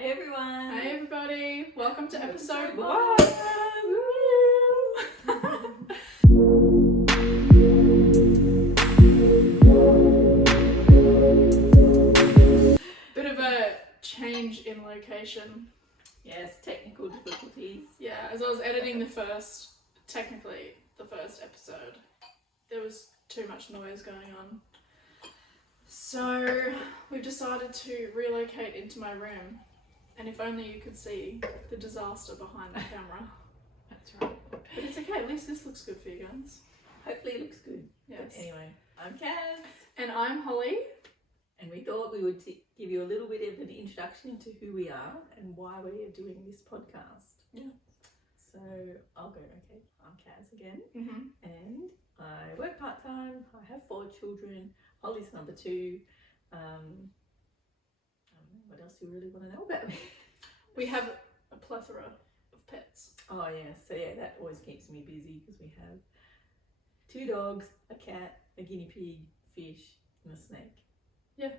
Hey everyone! Hey everybody! Welcome to episode 1! Bit of a change in location. Yes, technical difficulties. Yeah, as I was editing the first episode, there was too much noise going on. So we've decided to relocate into my room. And if only you could see the disaster behind the camera. That's right. But it's okay, at least this looks good for you guys. Hopefully it looks good. Yes. But anyway, I'm Kaz. And I'm Holly. And we thought we would give you a little bit of an introduction into who we are and why we are doing this podcast. Yeah. So I'll go, okay. I'm Kaz again. Mm-hmm. And I work part-time. I have 4 children. Holly's number 2. What else do you really want to know about me? We have a plethora of pets. Oh yeah, so yeah, that always keeps me busy because we have 2 dogs, a cat, a guinea pig, fish, and a snake. Yeah.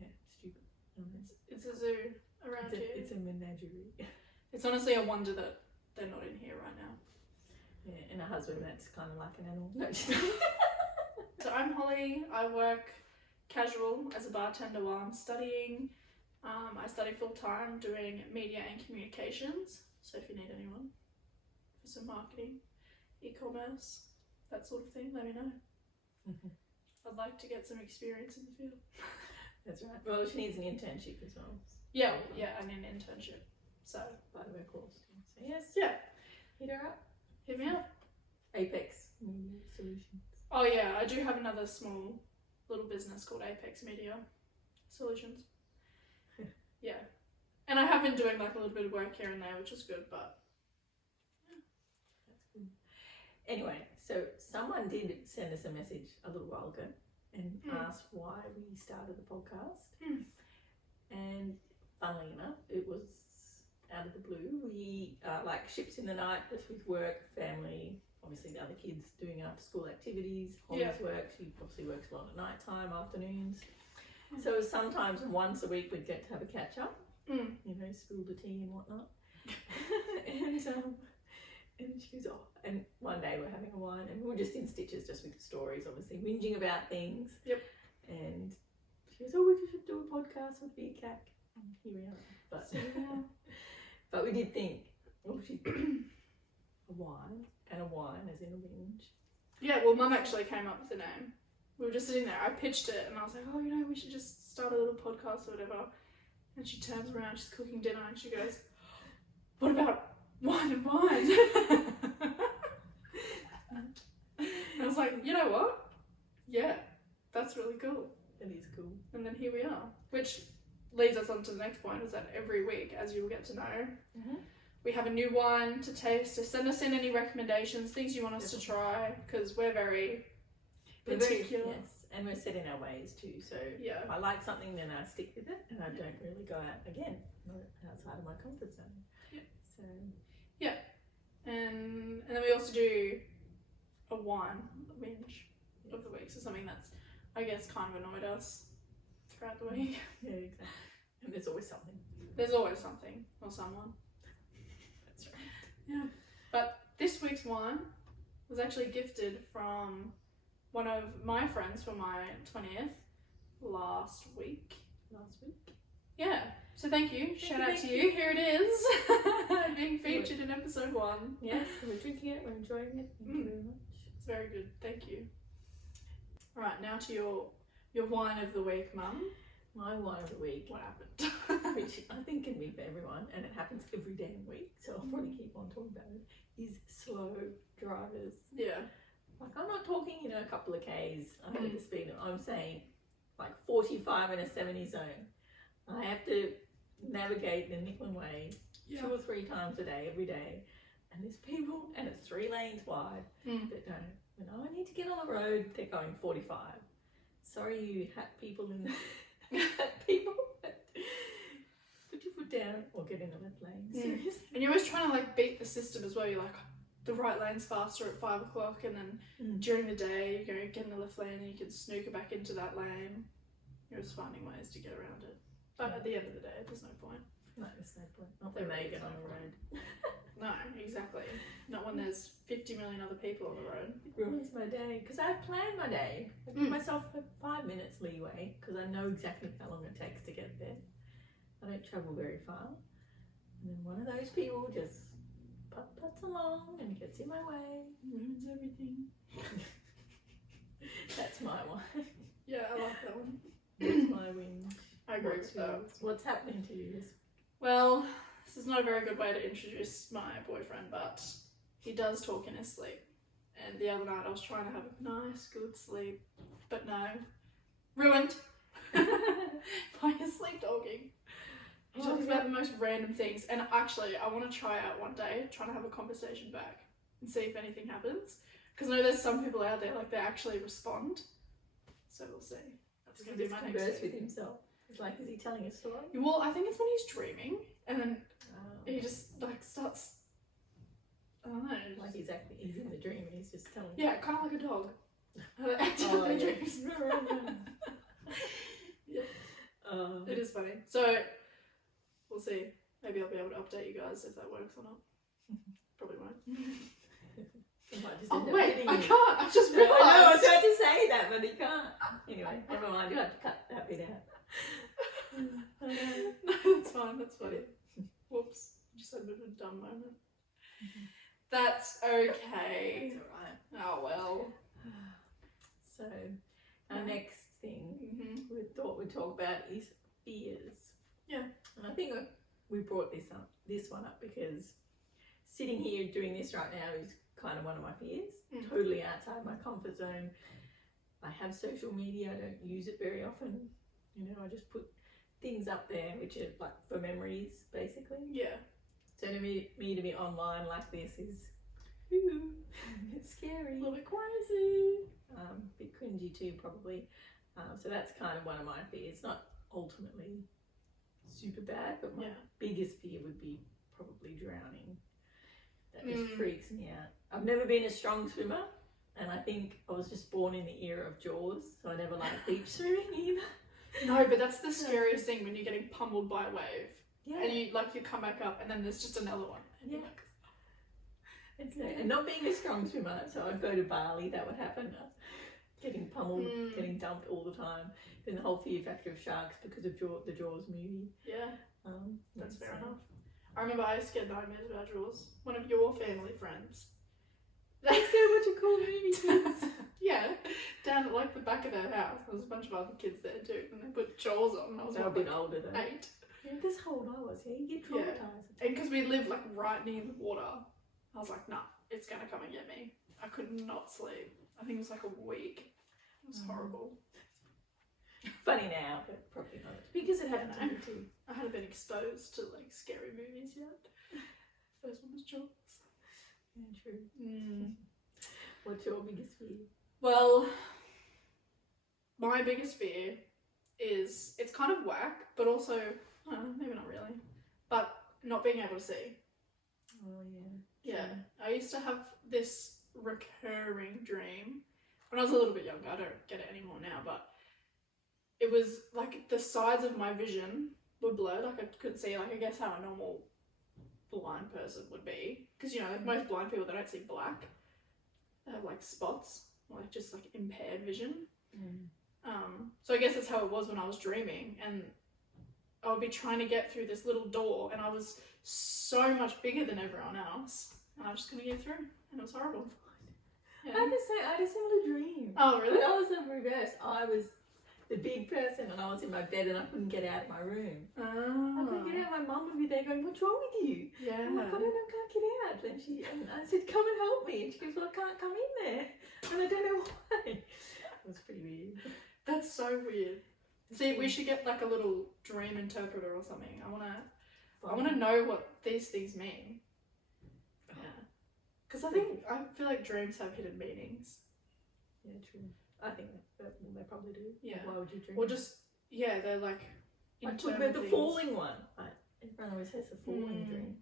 Yeah, stupid. It's a zoo around here. It's a menagerie. It's honestly a wonder that they're not in here right now. Yeah, and a husband that's kind of like an animal. No, just So I'm Holly. I work casual as a bartender while I'm studying. I study full-time doing media and communications. So if you need anyone for some marketing, e-commerce, that sort of thing, let me know. I'd like to get some experience in the field. That's right. Well, she needs an internship as well. Yeah, and an internship. So Part of her course. So yes. yeah, Hit her up. hit me up. Apex Media Solutions. Oh yeah, I do have another small little business called Apex Media Solutions. Yeah. And I have been doing like a little bit of work here and there, which is good, but That's good. Anyway, so someone did send us a message a little while ago and asked why we started the podcast. And funnily enough, it was out of the blue. We like ships in the night, just with work, family, obviously the other kids doing after school activities. Holly's work, she obviously works a lot at night time, afternoons. So sometimes once a week we'd get to have a catch up, you know, spill the tea and whatnot. and she goes, oh, and one day we're having a wine and we were just in stitches, just with stories, obviously, whinging about things. Yep. And she goes, oh, we should do a podcast with Beer Cack. And here we are. But we did think, oh, she's a wine as in a whinge. yeah, well Mum actually came up with the name. We were just sitting there, I pitched it and I was like, oh, you know, we should just start a little podcast or whatever. And she turns around, she's cooking dinner and she goes, what about wine and wine? I was like, you know what? Yeah, that's really cool. That is cool. And then here we are, which leads us on to the next point, is that every week, as you will get to know, we have a new wine to taste. So send us in any recommendations, things you want us to try, because we're very particular. Yes, and we're set in our ways too. So Yeah. if I like something, then I stick with it, and I don't really go out again, outside of my comfort zone. Yeah. So And then we also do a wine binge of the week. So something that's, I guess, kind of annoyed us throughout the week. yeah, exactly. And there's always something. There's always something or someone. That's right. Yeah. But this week's wine was actually gifted from one of my friends for my 20th last week. Yeah. So thank you. Shout out to you. Here it is. Being featured in episode 1. Yes, we're drinking it, we're enjoying it. Thank you very much. It's very good. Thank you. All right, now to your wine of the week, Mum. My wine of the week, What happened? which I think can be for everyone, and it happens every damn week, so I'll probably keep on talking about it, is slow drivers. Yeah. Like, I'm not talking, you know, a couple of Ks under the speed limit. I'm saying like 45 in a 70 zone. I have to navigate the Nicklin Way 2 or 3 times a day, every day. And there's people, and it's 3 lanes wide, that don't. When I need to get on the road, they're going 45. Sorry, you hat people in the hat people. Put your foot down or get in the left lane. Seriously. And you're always trying to like beat the system as well. You're like, the right lane's faster at 5 o'clock, and then during the day you go get in the left lane and you can snooker back into that lane. You're just finding ways to get around it. But at the end of the day, there's no point. No, there's no point. Not when they get on the road. No, exactly. Not when there's 50 million other people on the road. It ruins my day because I plan my day. I give myself 5 minutes leeway because I know exactly how long it takes to get there. I don't travel very far, and then one of those people just puts along and gets in my way, Ruins everything. That's my one. Yeah, I like that one. That's my win. I agree with that. What's happening to you? Well, this is not a very good way to introduce my boyfriend, but he does talk in his sleep. And the other night I was trying to have a nice, good sleep, but no. Ruined by his sleep talking. He talks about the most random things, and actually I want to try out one day, trying to have a conversation back and see if anything happens. Because I know there's some people out there, like, they actually respond. So we'll see. That's going to be my next converse thing. with himself. It's like, is he telling a story? Well, I think it's when he's dreaming, and then he just, like, starts, I don't know. Like he's in the dream and he's just telling. Yeah, kind of like a dog. Acting Oh, in yeah. their dreams. Yeah, Um, it is funny. So, we'll see. Maybe I'll be able to update you guys if that works or not. Probably won't. it might just Oh, end up wait, hitting I you. can't. I just I know, I was realised. about to say that, but he can't. Anyway, never mind. You have to cut that bit out. No, that's fine. That's funny. Whoops. Just had a bit of a dumb moment. That's okay. It's alright. Oh, well. So, our next thing we thought we'd talk about is fears. Yeah. And I think we brought this one up because sitting here doing this right now is kind of one of my fears. Totally outside my comfort zone. I have social media. I don't use it very often. You know, I just put things up there which are like for memories, basically. Yeah. So to me to be online like this is it's scary. A little bit crazy. A bit cringy too, probably. So that's kind of one of my fears. Not ultimately super bad, but my biggest fear would be probably drowning. That just freaks me out. I've never been a strong swimmer, and I think I was just born in the era of Jaws, so I never liked beach swimming either. No, but that's the scariest thing when you're getting pummeled by a wave. Yeah. And you come back up and then there's just another one. And Yeah. you're like, And not being a strong swimmer, so I'd go to Bali, that would happen. Getting pummeled, getting dumped all the time. Then the whole fear factor of sharks because of the Jaws movie. yeah, that's so- fair enough. I remember I used to get nightmares about Jaws. One of your family friends. Let's go watch a cool movie, kids. Yeah, down at like the back of their house. There was a bunch of other kids there too, and they put Jaws on. And I was They were a like bit older though. 8. Yeah, that's how old I was. Yeah, you get Yeah. traumatized. And because we lived like right near the water, I was like, nah, it's gonna come and get me. I could not sleep. I think it was like a week. It was horrible. Funny now, but probably not. Because it happened to me too. I hadn't been exposed to like scary movies yet. First one was Jaws. Yeah, true. What's your biggest fear? Well, my biggest fear is, it's kind of whack, but also, maybe not really, but not being able to see. Oh yeah. Yeah, I used to have this recurring dream when I was a little bit younger. I don't get it anymore now, but it was like the sides of my vision were blurred. Like I could see, like I guess how a normal blind person would be, because you know, like most blind people, they don't see black. They have like spots, like just like impaired vision. So I guess that's how it was when I was dreaming, and I would be trying to get through this little door, and I was so much bigger than everyone else, and I just couldn't get through, and it was horrible. Yeah. I had a similar dream. Oh really? But I was in reverse. I was the big person and I was in my bed and I couldn't get out of my room. I couldn't get out. My mum would be there going, "What's wrong with you?" Yeah. I'm like, "I don't know, I can't get out." And I said, "Come and help me." And she goes, "Well, I can't come in there." And I don't know why. It was pretty weird. That's so weird. See, we should get like a little dream interpreter or something. I wanna know what these things mean. Yeah. Because I feel like dreams have hidden meanings. Yeah, true. I think that they probably do. Yeah. Why would you dream? Or just, yeah, they're like I talk internal about the things. falling one. Everyone always has a falling dream.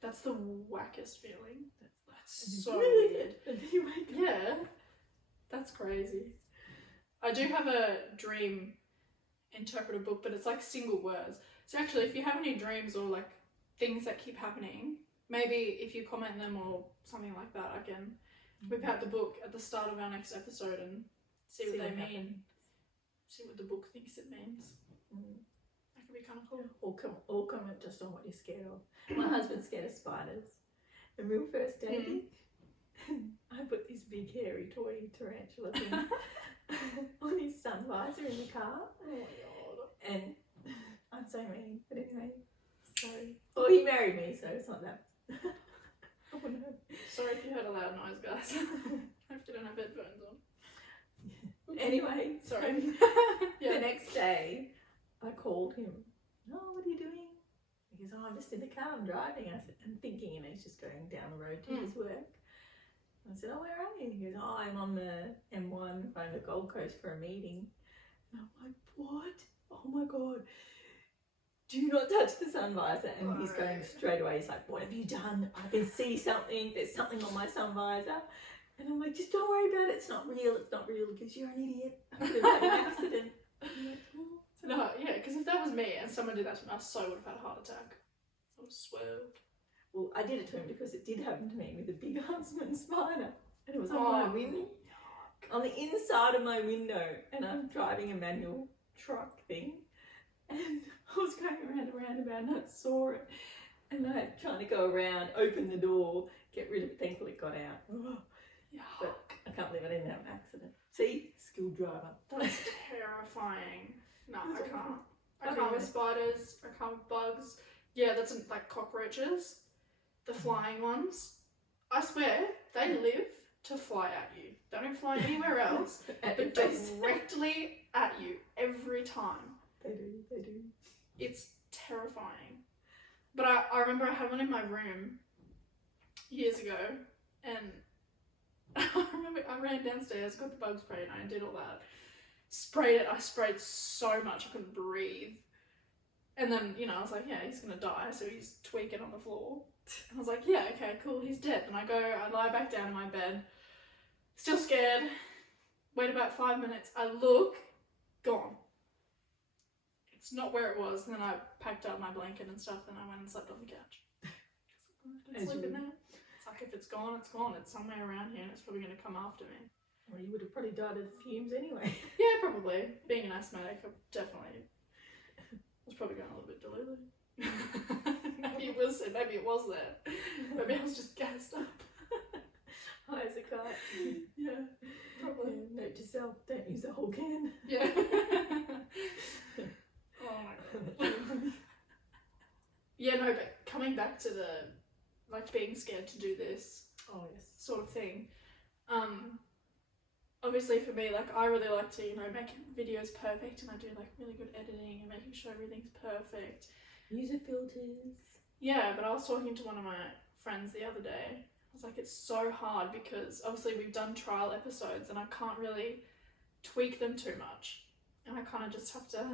That's the wackest feeling. That's And so then- weird. And then you wake up. Yeah. That's crazy. I do have a dream interpret a book, but it's like single words. So actually, if you have any dreams or like things that keep happening, maybe if you comment them or something like that, I can whip out the book at the start of our next episode and see what they mean. happens. See what the book thinks it means. That could be kind of cool. Or comment just on what you're scared of. My husband's scared of spiders. When we were first dating, I put this big hairy toy tarantula thing on his sun visor in the car. Oh my god. And I'm so mean, but anyway, sorry. Well, he married me, so it's not that. Oh no. Sorry if you heard a loud noise, guys. I hope you don't have headphones on. Anyway, Sorry. The next day, I called him. Oh, what are you doing? He goes, oh, I'm just in the car, I'm driving. I said, I'm thinking, and he's just going down the road to his work. I said, oh, where are you? He goes, oh, I'm on the M1 going to Gold Coast for a meeting. And I'm like, what? Oh my God. Do not touch the sun visor. And he's going straight away. He's like, what have you done? I can see something. There's something on my sun visor. And I'm like, just don't worry about it. It's not real. It's not real because you're an idiot. I could have had an accident. I'm like, oh. No, yeah, because if that was me and someone did that to me, I so would have had a heart attack. I would have swerved. Well, I did it to him because it did happen to me with a big huntsman spider. And it was on my window. On the inside of my window. And I'm driving a manual truck thing. And I was going around a roundabout and I saw it. And I trying to go around, open the door, get rid of it. Thankfully it got out. Oh, but I can't believe I didn't have an accident. See? Skilled driver. That's terrifying. No, I can't. I can't with spiders. I can't with bugs. Yeah, that's like cockroaches. The flying ones. I swear, they live to fly at you. They don't fly anywhere else, but directly at you every time. They do. It's terrifying. But I remember I had one in my room years ago, and I remember I ran downstairs, got the bug spray, and I did all that. Sprayed it. I sprayed so much I couldn't breathe. And then, I was like, yeah, he's gonna die, so he's tweaking on the floor. And I was like, yeah, okay, cool, he's dead. And I lie back down in my bed, still scared. Wait about 5 minutes. I look, gone. It's not where it was. And then I packed up my blanket and stuff, and I went and slept on the couch. It's sleeping there. It's like, if it's gone, it's gone. It's somewhere around here, and it's probably gonna come after me. Well, you would have probably died of fumes anyway. Yeah, probably. Being an asthmatic, I definitely was probably going a little bit delulu. Maybe it was there. Maybe I was just gassed up. High as a kite. Yeah, probably. Yeah, note to self, don't use the whole can. Yeah. Oh my god. Yeah, no, but coming back to the, like, being scared to do this sort of thing, obviously for me, like, I really like to, make videos perfect, and I do, like, really good editing and making sure everything's perfect. User filters. Yeah, but I was talking to one of my friends the other day. I was like, it's so hard because obviously we've done trial episodes and I can't really tweak them too much. And I kind of just have to...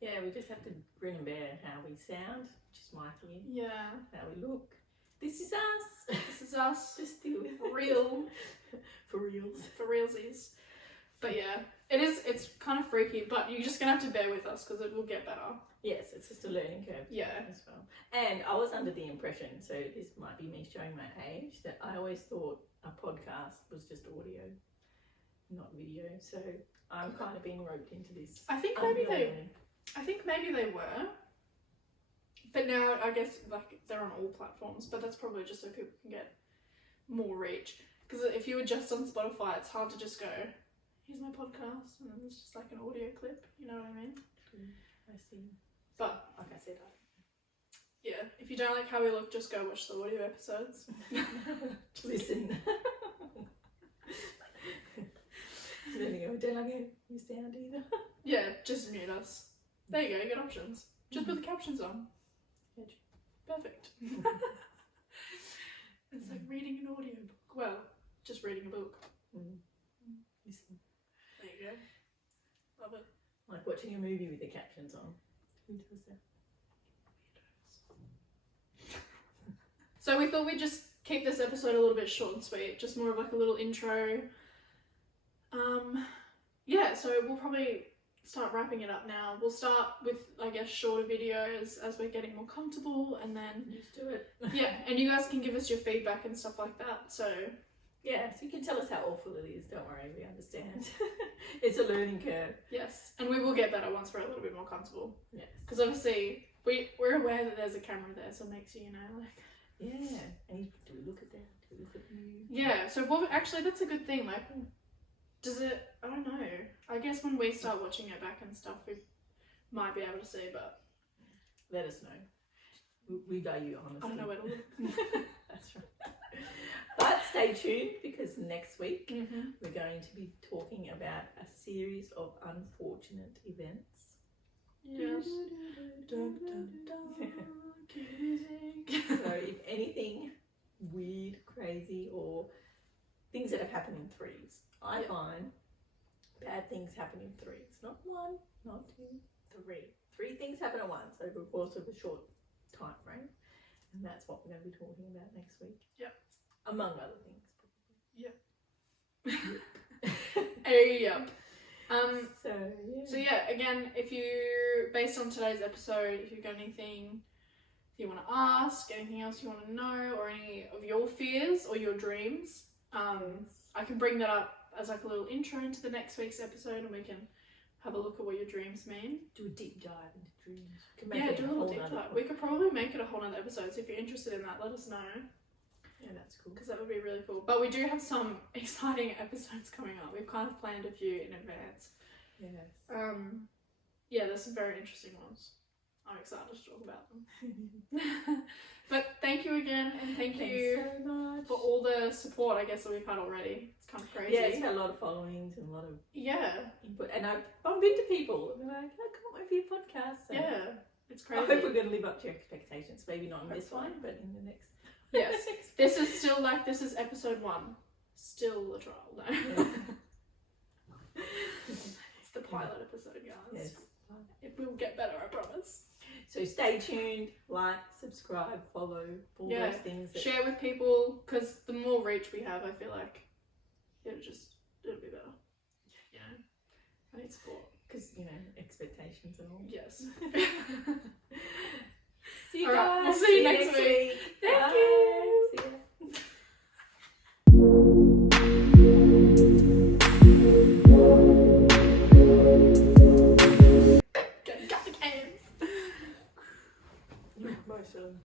Yeah, we just have to grin and bear how we sound, which is my thing. Yeah. How we look. This is us. This is us. Just deal with For real. For reals. For realsies. But yeah, it's kind of freaky, but you're just going to have to bear with us because it will get better. Yes, it's just a learning curve. Yeah. As well. And I was under the impression, so this might be me showing my age, that I always thought a podcast was just audio, not video. So I'm kind of being roped into this. I think maybe they were. But now I guess like they're on all platforms, but that's probably just so people can get more reach. Because if you were just on Spotify, it's hard to just go, here's my podcast, and then it's just like an audio clip, you know what I mean? I see. But like I said, yeah, if you don't like how we look, just go watch the audio episodes. Listen. Then you go, don't like how you sound either. Yeah, just mute us. There you go, you get options. Just put the captions on. Perfect. It's like reading an audiobook. Well, just reading a book. Listen. There you go. Love it. Like watching a movie with the captions on. Who does that? So we thought we'd just keep this episode a little bit short and sweet, just more of like a little intro. Yeah, so we'll probably start wrapping it up now. We'll start with, I guess, shorter videos as we're getting more comfortable, and then Just do it. yeah, and you guys can give us your feedback and stuff like that. So Yeah, so you can tell us how awful it is. Don't worry, we understand. It's a learning curve. yes, and we will get better once we're a little bit more comfortable. Yes. Because obviously we're aware that there's a camera there, so it makes you, like. Yeah. And do we look at that? Do we look at you? Yeah. So actually, that's a good thing. Like, does it? I don't know. I guess when we start watching it back and stuff, we might be able to see, but Let us know. We value honesty. I don't know where to look. That's right. But stay tuned, because next week Mm-hmm. we're going to be talking about a series of unfortunate events. Yes. Dun, dun, dun. So if anything weird, crazy, or things that have happened in threes, I Yeah. find bad things happen in threes. Not one, not two, three. 3 things happen at once over the course of a short time frame. And that's what we're going to be talking about next week. Yep. Among other things. Yep. So yeah, again, if you, based on today's episode, if you've got anything you want to ask, anything else you want to know, or any of your fears or your dreams, I can bring that up as like a little intro into the next week's episode, and we can have a look at what your dreams mean. do a deep dive into dreams. Yeah, do a little deep dive. We could probably make it a whole nother episode, so if you're interested in that, let us know, Yeah, that's cool. because that would be really cool. But we do have some exciting episodes coming up. We've kind of planned a few in advance. Yes. Yeah, there's some very interesting ones. I'm excited to talk about them. But thank you again, and thank you Thanks so much. for all the support, I guess, that we've had already. It's kind of crazy. Yeah, it's got a lot of followings and a lot of Yeah, input. And I've bumped into people and they're like, I can't wait for your podcast. So yeah, it's I hope crazy. we're going to live up to your expectations. Maybe not in this Hopefully. one, but in the next. Yes, this is still like, this is episode 1. Still a trial, no. It's the pilot episode, guys. Yes. It will get better, I promise. So stay tuned, like, subscribe, follow, all Yeah. those things. That, Share with people, because the more reach we have, I feel like it'll be better. You know, I need support. because, expectations and all. Yes. See you All right, guys. we'll see you next week. Thank Bye. you.